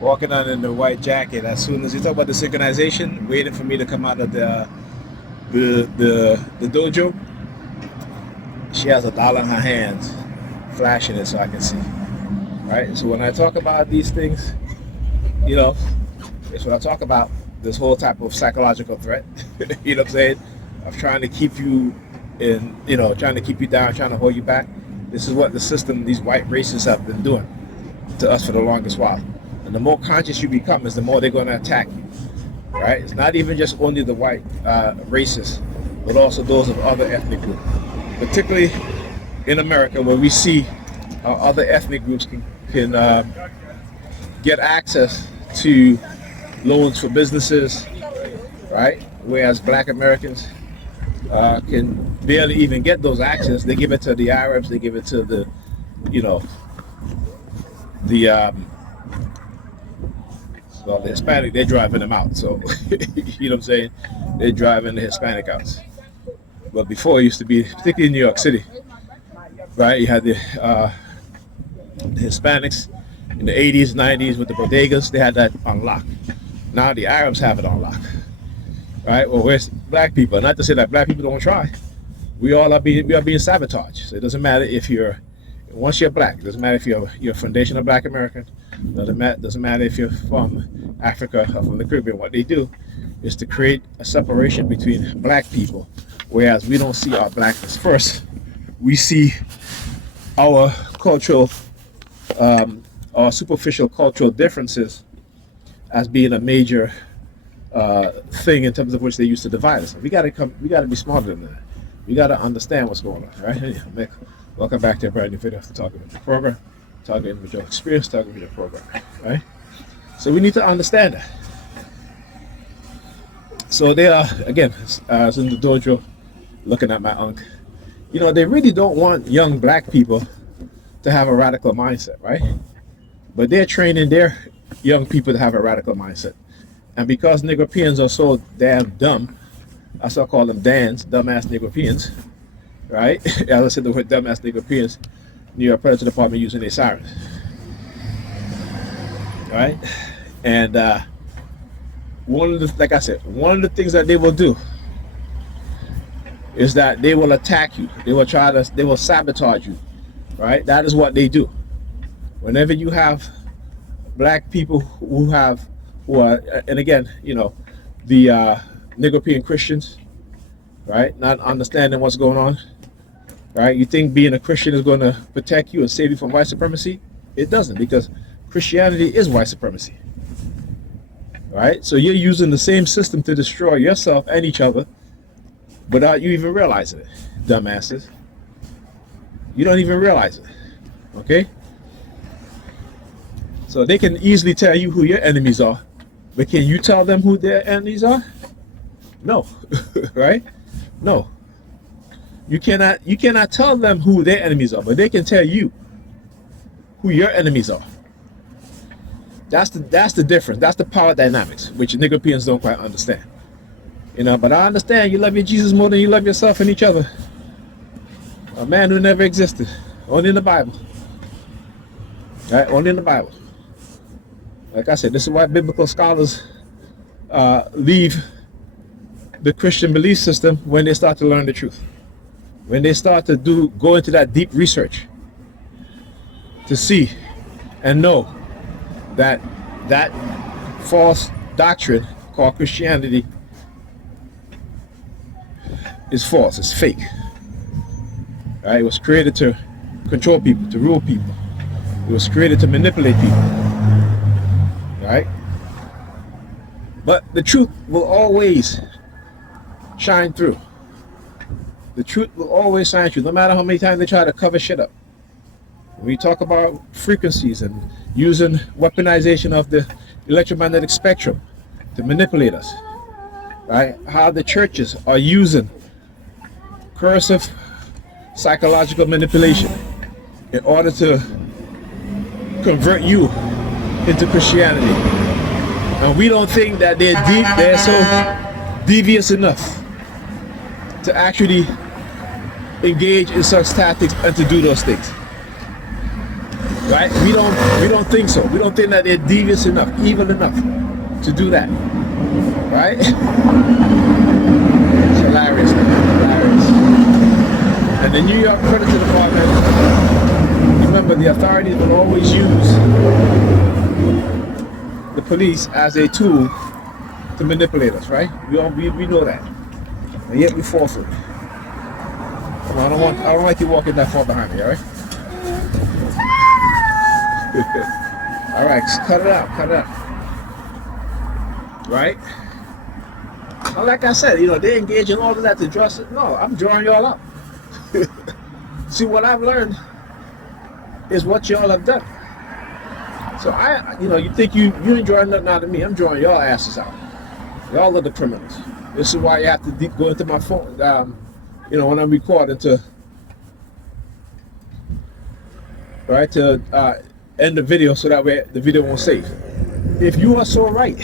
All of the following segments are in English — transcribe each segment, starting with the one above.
walking on in the white jacket. As soon as you talk about the synchronization, waiting for me to come out of the dojo, she has $1 in her hands, flashing it so I can see. Right. So when I talk about these things, you know, it's what I talk about. This whole type of psychological threat. You know what I'm saying? Of trying to keep you in, trying to keep you down, trying to hold you back. This is what the system, these white racists have been doing to us for the longest while. And the more conscious you become, is the more they're going to attack you. Right? It's not even just only the white racists, but also those of other ethnic groups, particularly in America, where we see how other ethnic groups can get access to loans for businesses, right? Whereas Black Americans can barely even get those access. They give it to the Arabs. They give it to the, you know, the well, the Hispanic. They're driving them out. So, you know what I'm saying? They're driving the Hispanic out. But before, it used to be, particularly in New York City, right? You had the Hispanics in the 80s, 90s with the bodegas. They had that on lock. Now the Arabs have it on lock. Right? Well, where's black people? Not to say that black people don't try. We are being sabotaged. So it doesn't matter if you're, once you're black, it doesn't matter if you're a foundational Black American. Doesn't matter if you're from Africa or from the Caribbean. What they do is to create a separation between black people, whereas we don't see our blackness first. We see our cultural, our superficial cultural differences as being a major thing in terms of which they used to divide us. We gotta be smarter than that. We gotta understand what's going on, right? Hey, Mick, welcome back to a brand new video for Talking With Your Program, Talking Individual Experience, Talking With Your Program, right? So we need to understand that. So they are, again, I was in the dojo looking at my uncle. They really don't want young black people to have a radical mindset, right? But they're training their young people to have a radical mindset. And because Negropeans are so damn dumb, I still call them DANs, dumbass Negropeans, right? As I said the word dumbass Negropeans, New York Police Department using their sirens, right? And like I said, one of the things that they will do is that they will attack you. They will sabotage you, right? That is what they do. Whenever you have black people who are, and again, the Negropean Christians, right? Not understanding what's going on, right? You think being a Christian is going to protect you and save you from white supremacy? It doesn't, because Christianity is white supremacy, right? So you're using the same system to destroy yourself and each other without you even realizing it, dumbasses. You don't even realize it, okay? So they can easily tell you who your enemies are, but can you tell them who their enemies are? No, right? No. You cannot tell them who their enemies are, but they can tell you who your enemies are. That's the difference. That's the power dynamics, which Negropeans don't quite understand. But I understand you love your Jesus more than you love yourself and each other. A man who never existed, only in the Bible. Right? Only in the Bible. Like I said, this is why biblical scholars leave the Christian belief system when they start to learn the truth. When they start to go into that deep research to see and know that false doctrine called Christianity is false, it's fake. Right? It was created to control people, to rule people. It was created to manipulate people. Right? But the truth will always shine through. The truth will always shine through, no matter how many times they try to cover shit up. When we talk about frequencies and using weaponization of the electromagnetic spectrum to manipulate us, right? How the churches are using cursive psychological manipulation in order to convert you into Christianity. And we don't think that they're so devious enough to actually engage in such tactics and to do those things. right? We don't think so. We don't think that they're devious enough, evil enough to do that, right? It's hilarious, man. Hilarious. And the New York Predator Department, remember, the authorities will always use the police as a tool to manipulate us, right? We know that, and yet we fall for it. Come on, I don't like you walking that far behind me, all right? All right, cut it out, right? Well, like I said, they engage in all of that to draw. No, I'm drawing y'all up. See, what I've learned is what y'all have done. So you think you ain't drawing nothing out of me. I'm drawing y'all asses out. Y'all are the criminals. This is why you have to go into my phone, when I'm recording to end the video so that way the video won't save. If you are so right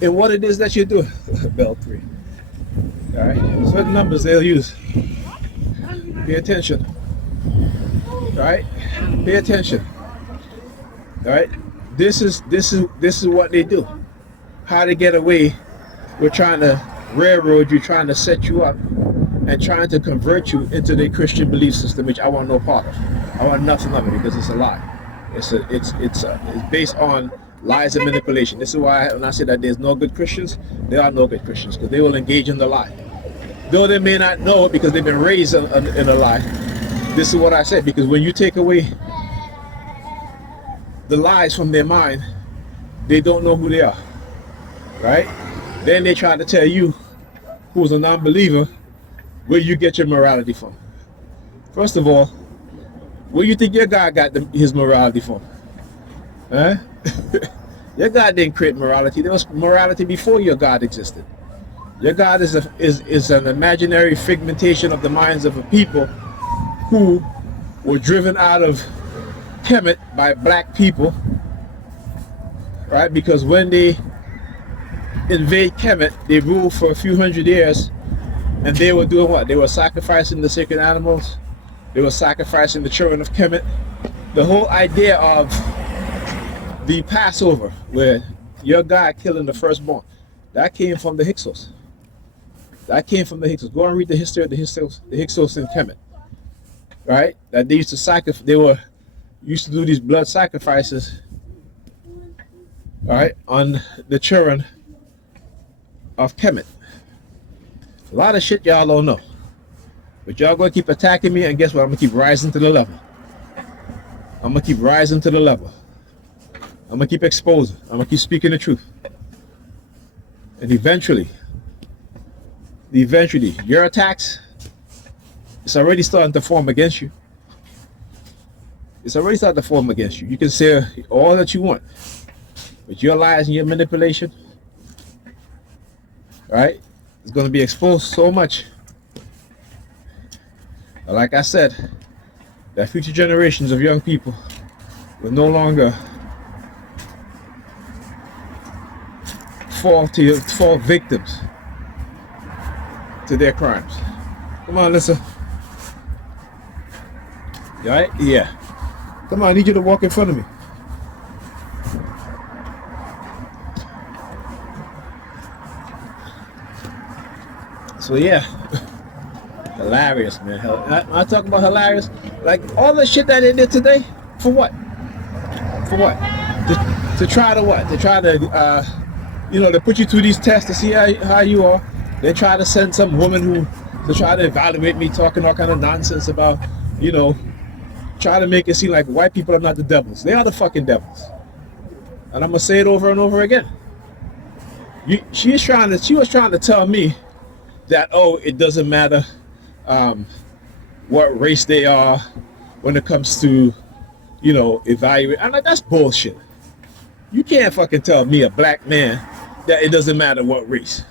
in what it is that you're doing, Bell 3. All right, certain numbers they'll use. Pay attention. All right, pay attention. All right, this is what they do. How to get away with trying to railroad you, trying to set you up, and trying to convert you into their Christian belief system, which I want no part of. I want nothing of it because it's a lie. It's based on lies and manipulation. This is why when I say that there's no good Christians, there are no good Christians, because they will engage in the lie. Though they may not know it because they've been raised in a lie. This is what I said, because when you take away the lies from their mind, they don't know who they are, right? Then they try to tell you, who's a non-believer, where you get your morality from. First of all, where you think your God got his morality from? Huh? Your God didn't create morality. There was morality before your God existed. Your God is an imaginary figmentation of the minds of a people who were driven out of Kemet by black people, right? Because when they invade Kemet, they ruled for a few hundred years, and they were doing what? They were sacrificing the sacred animals. They were sacrificing the children of Kemet. The whole idea of the Passover, where your God killing the firstborn, that came from the Hyksos. That came from the Hyksos. Go and read the history of the Hyksos in Kemet, right? That they used to used to do these blood sacrifices, all right, on the children of Kemet. A lot of shit y'all don't know. But y'all gonna keep attacking me, and guess what? I'm gonna keep rising to the level. I'm gonna keep rising to the level. I'm gonna keep exposing. I'm gonna keep speaking the truth. And eventually, your attacks, it's already starting to form against you. It's already starting to form against you. You can say all that you want, but your lies and your manipulation, right, is gonna be exposed so much. Like I said, that future generations of young people will no longer fall victims to their crimes. Come on, listen. You all right? Yeah. Come on, I need you to walk in front of me. So yeah. Hilarious, man. I talk about hilarious. Like all the shit that they did today, for what? For what? To try to what? To try to, to put you through these tests to see how you are. They try to send some woman to try to evaluate me, talking all kind of nonsense about, try to make it seem like white people are not the devils. They are the fucking devils. And I'm gonna say it over and over again. She was trying to tell me that, it doesn't matter what race they are when it comes to, evaluate. I'm like, that's bullshit. You can't fucking tell me, a black man, that it doesn't matter what race.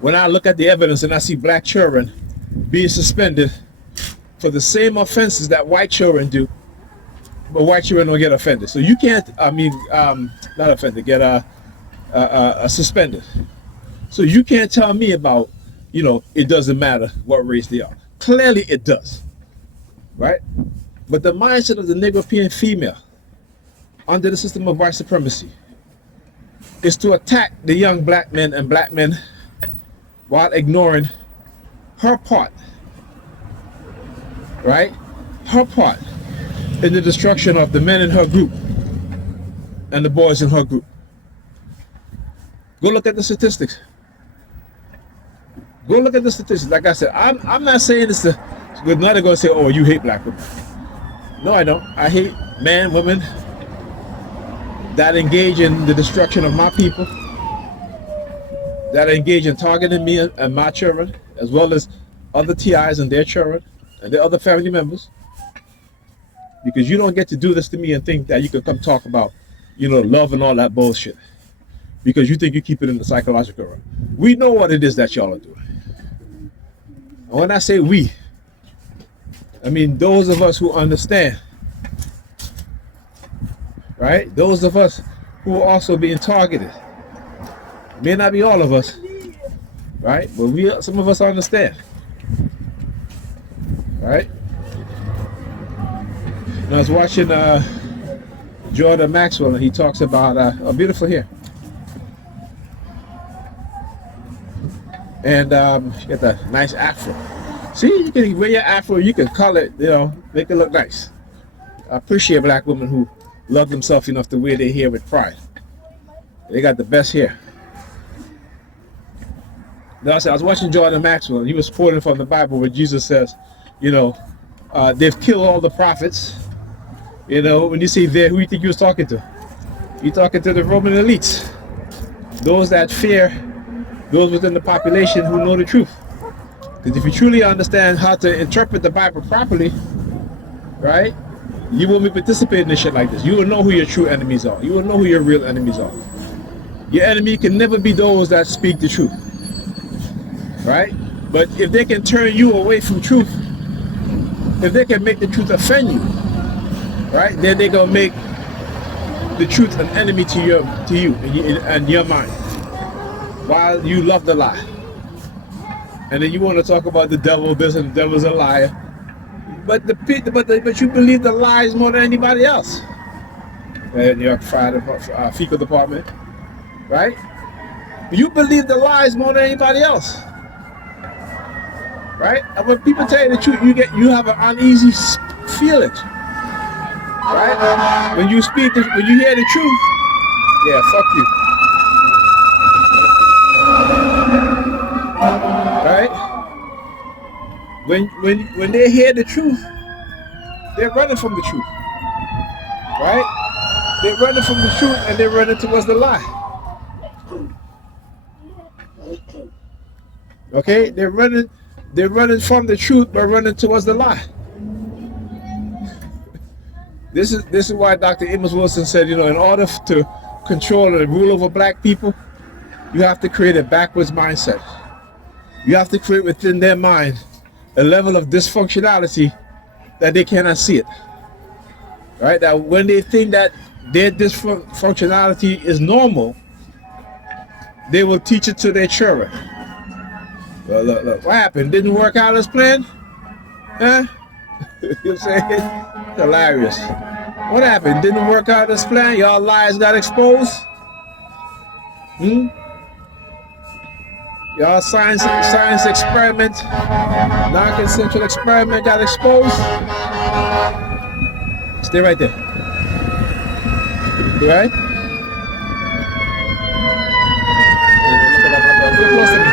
When I look at the evidence and I see black children being suspended for the same offenses that white children do, but white children don't get offended. So you can't, not offended, get suspended. So you can't tell me about, it doesn't matter what race they are. Clearly it does, right? But the mindset of the Negropean female under the system of white supremacy is to attack the young black men and black men while ignoring her part, right? Her part in the destruction of the men in her group and the boys in her group. Go look at the statistics. Go look at the statistics. Like I said, I'm not saying this to, we're not going to say, oh, you hate black women. No, I don't. I hate men, women that engage in the destruction of my people, that engage in targeting me and my children, as well as other TIs and their children and their other family members. Because you don't get to do this to me and think that you can come talk about, love and all that bullshit. Because you think you keep it in the psychological realm. We know what it is that y'all are doing. And when I say we, I mean those of us who understand, right? Those of us who are also being targeted. May not be all of us, right? But some of us understand, right? And I was watching Jordan Maxwell, and he talks about beautiful hair. And she got that nice afro. See, you can wear your afro, you can color it, make it look nice. I appreciate black women who love themselves enough to wear their hair with pride. They got the best hair. Now, I was watching Jordan Maxwell, and he was quoting from the Bible where Jesus says, they've killed all the prophets. When you say there, who do you think he was talking to? You're talking to the Roman elites. Those that fear those within the population who know the truth. Because if you truly understand how to interpret the Bible properly, right, you won't be participating in shit like this. You will know who your true enemies are. You will know who your real enemies are. Your enemy can never be those that speak the truth, right? But if they can turn you away from truth, if they can make the truth offend you, right, then they're gonna make the truth an enemy to you and your mind, while you love the lie. And then you want to talk about the devil this and the devil's a liar, but you believe the lies more than anybody else. In your fecal department, right? You believe the lies more than anybody else, right? And when people tell you the truth, you have an uneasy feeling, right? When you hear the truth, yeah, fuck you, right? When they hear the truth, they're running from the truth, right? They're running from the truth and they're running towards the lie. Okay, they're running from the truth but running towards the lie. This is why Dr. Amos Wilson said, in order to control and rule over black people, you have to create a backwards mindset. You have to create within their mind a level of dysfunctionality that they cannot see it. Right? That when they think that their dysfunctionality is normal, they will teach it to their children. Well, look, what happened? Didn't work out as planned? Huh? You know what I'm saying? Hilarious. What happened? Didn't work out as planned? Y'all lies got exposed? Y'all science experiment, non-consensual experiment got exposed? Stay right there. You right? Get close to me.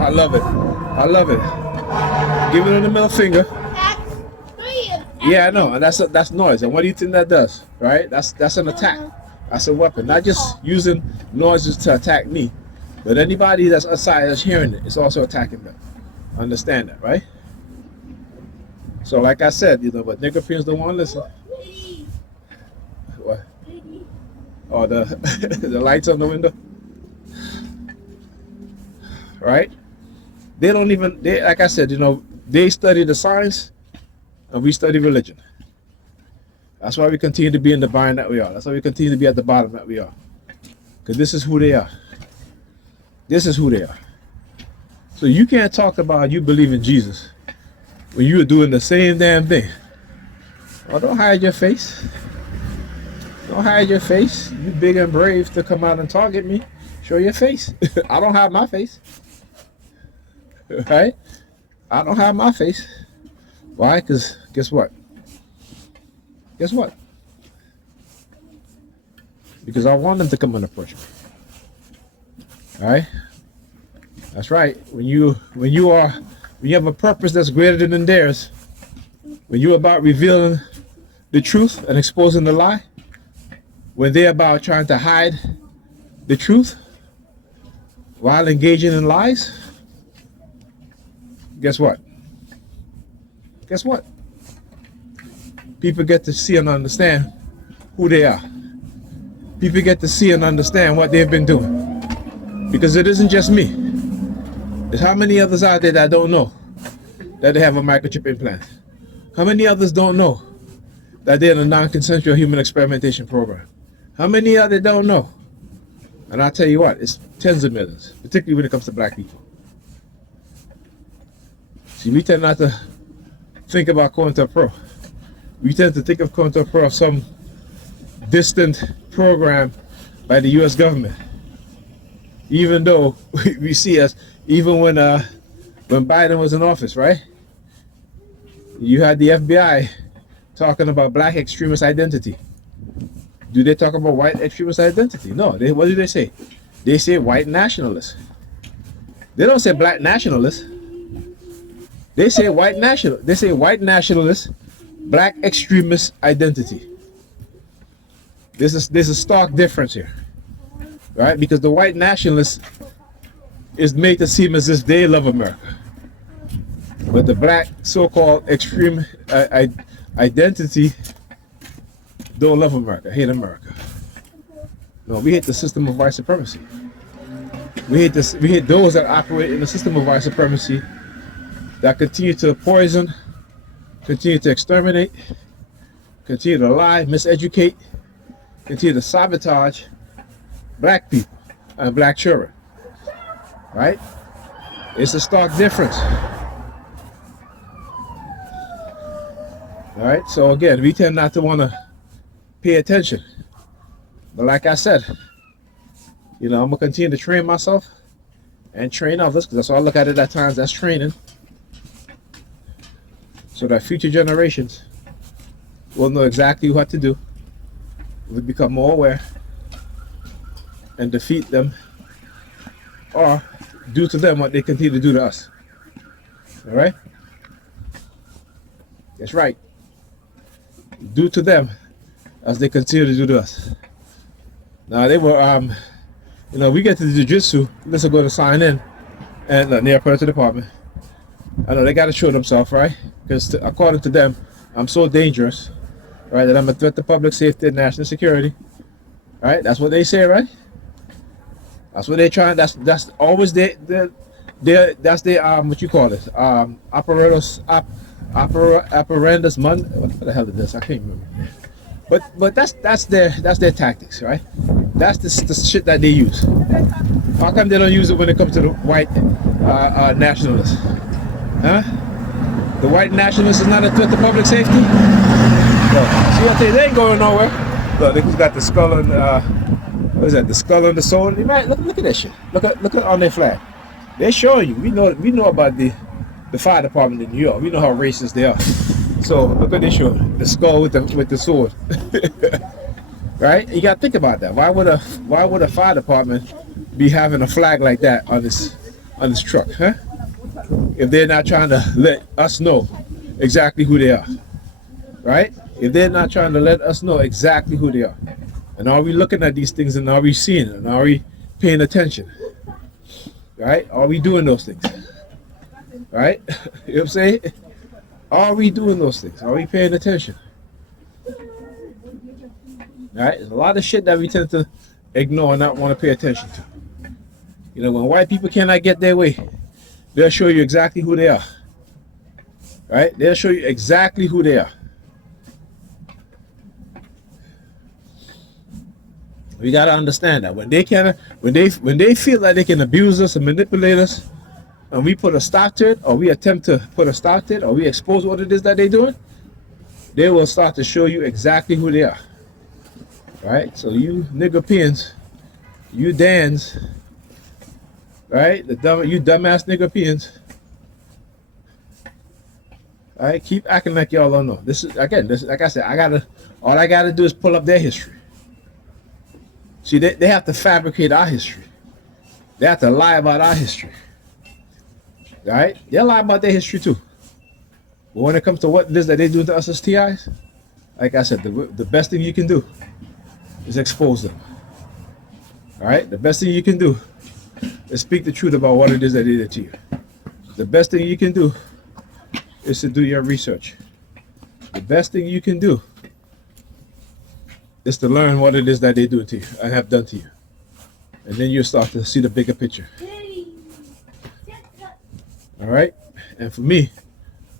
I love it. I love it. Give it on the middle finger. Yeah, I know, and that's noise. And what do you think that does? Right? That's an attack. That's a weapon. Not just using noises to attack me, but anybody that's outside that's hearing it, it's also attacking them. Understand that, right? So, like I said, but Negropeans don't want to listen. What? Oh, the the lights on the window. Right? They don't even. Like I said, they study the science. And we study religion. That's why we continue to be in the bind that we are. That's why we continue to be at the bottom that we are. Because this is who they are. This is who they are. So you can't talk about you believe in Jesus when you are doing the same damn thing. Oh, don't hide your face. Don't hide your face. You big and brave to come out and target me. Show your face. I don't hide my face. Right? I don't hide my face. Why? Because guess what? Guess what? Because I want them to come and approach me. All right? That's right. When you have a purpose that's greater than theirs, when you're about revealing the truth and exposing the lie, when they're about trying to hide the truth while engaging in lies, guess what? Guess what? People get to see and understand who they are. People get to see and understand what they've been doing. Because it isn't just me. There's how many others out there that don't know that they have a microchip implant? How many others don't know that they're in a non-consensual human experimentation program? How many others don't know? And I'll tell you what, it's tens of millions, particularly when it comes to black people. See, we tend not to think about COINTELPRO. We tend to think of COINTELPRO as some distant program by the U.S. government. Even though we see us, even when Biden was in office, right? You had the FBI talking about black extremist identity. Do they talk about white extremist identity? No. What do they say? They say white nationalists. They don't say black nationalists. They say white national. They say white nationalists, black extremist identity. There's a stark difference here, right? Because the white nationalist is made to seem as if they love America, but the black so-called extreme identity don't love America, hate America. No, we hate the system of white supremacy. We hate this. We hate those that operate in the system of white supremacy, that continue to poison, continue to exterminate, continue to lie, miseducate, continue to sabotage black people and black children. Right? It's a stark difference. All right. So again, we tend not to want to pay attention. But like I said, I'm gonna continue to train myself and train others, because that's all I look at it at times. That's training, so that future generations will know exactly what to do. We'll become more aware and defeat them, or do to them what they continue to do to us. All right? That's right. Do to them as they continue to do to us. Now they were, we get to the jiu-jitsu. Let's go to sign in, and they're part of the department. I know they got to show themselves, right? Because according to them, I'm so dangerous, right, that I'm a threat to public safety and national security. Right? That's what they say, right? That's what they're trying. That's always that's their what you call it? Apparatus what the hell is this? I can't remember. But that's their tactics, right? That's the shit that they use. How come they don't use it when it comes to the white nationalists? Huh? The white nationalist is not a threat to public safety? No. See what they ain't going nowhere. Look, they just got the skull and what is that? The skull and the soul. Man, look at that shit. Look at on their flag. They're showing you. We know about the fire department in New York. We know how racist they are. So look at this show. The skull with the sword. Right? You gotta think about that. Why would a fire department be having a flag like that on this truck, huh? If they're not trying to let us know exactly who they are. Right? If they're not trying to let us know exactly who they are. And are we looking at these things, and are we seeing it? And are we paying attention? Right? Are we doing those things? Right? You know what I'm saying? Are we doing those things? Are we paying attention? Right? There's a lot of shit that we tend to ignore and not want to pay attention to. When white people cannot get their way, they'll show you exactly who they are. Right? They'll show you exactly who they are. We gotta understand that when they feel like they can abuse us and manipulate us, and we put a stop to it, or we attempt to put a stop to it, or we expose what it is that they're doing, they will start to show you exactly who they are. Right? So you niggerpeans, you Dans, right? You dumbass niggerpeans. All right, keep acting like y'all don't know. This is like I said, all I gotta do is pull up their history. See, they have to fabricate our history. They have to lie about our history. All right? They'll lie about their history too. But when it comes to what it is that they do to us as TIs, like I said, the best thing you can do is expose them. All right? The best thing you can do is speak the truth about what it is that they did to you. The best thing you can do is to do your research. The best thing you can do is to learn what it is that they do to you and have done to you. And then you start to see the bigger picture. All right? And for me,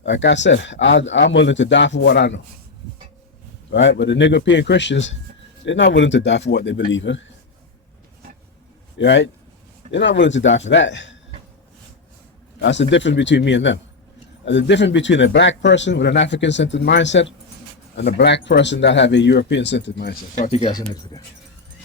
like I said, I'm willing to die for what I know. All right? But the niggerpean Christians, they're not willing to die for what they believe in. All right? They're not willing to die for that. That's the difference between me and them. And the difference between a black person with an African-centered mindset and a black person that have a European-centered mindset. So I'll take you guys next video.